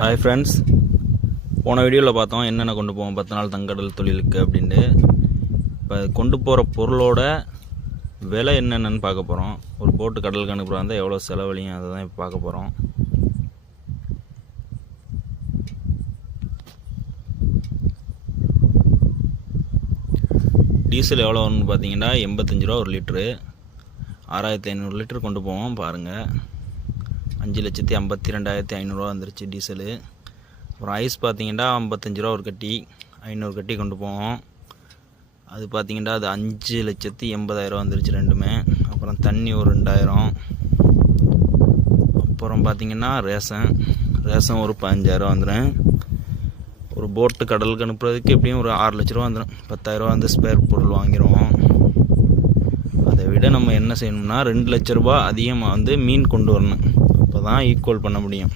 Hi friends, போன வீடியோவில் பார்த்தோம் என்னென்ன கொண்டு போவோம் 10 நாள் தங்கடல் தொழிலுக்கு அப்படின்ட்டு. இப்போ கொண்டு போகிற பொருளோட விலை என்னென்னு பார்க்க போகிறோம். ஒரு போட்டு கடலுக்கு அனுப்புகிறா இருந்தால் எவ்வளோ செலவழியும் அதை தான் இப்போ பார்க்க போகிறோம். டீசல் எவ்வளோ வரும்னு பார்த்தீங்கன்னா 85 ரூபா ஒரு லிட்ரு. 6500 லிட்டர் கொண்டு போவோம் பாருங்கள். 5,52,500 வந்துருச்சு டீசலு. அப்புறம் ஐஸ் பார்த்தீங்கன்னா 55 ரூபா ஒரு கட்டி, 500 கட்டி கொண்டு போவோம். அது பார்த்தீங்கன்னா அது 5,80,000 வந்துருச்சு ரெண்டுமே. அப்புறம் தண்ணி ஒரு 2000. அப்புறம் பார்த்தீங்கன்னா ரேஷன் ஒரு 15,000 வந்துடும். ஒரு போட்டு கடலுக்கு அனுப்புறதுக்கு எப்படியும் ஒரு 6 லட்ச ரூபா வந்துடும். 10,000 வந்து ஸ்பேர் பொருள் வாங்கிடுவோம். அதை விட நம்ம என்ன செய்யணும்னா 2 லட்ச ரூபா அதிகமாக வந்து மீன் கொண்டு வரணும். அப்போ தான் ஈக்குவல் பண்ண முடியும்.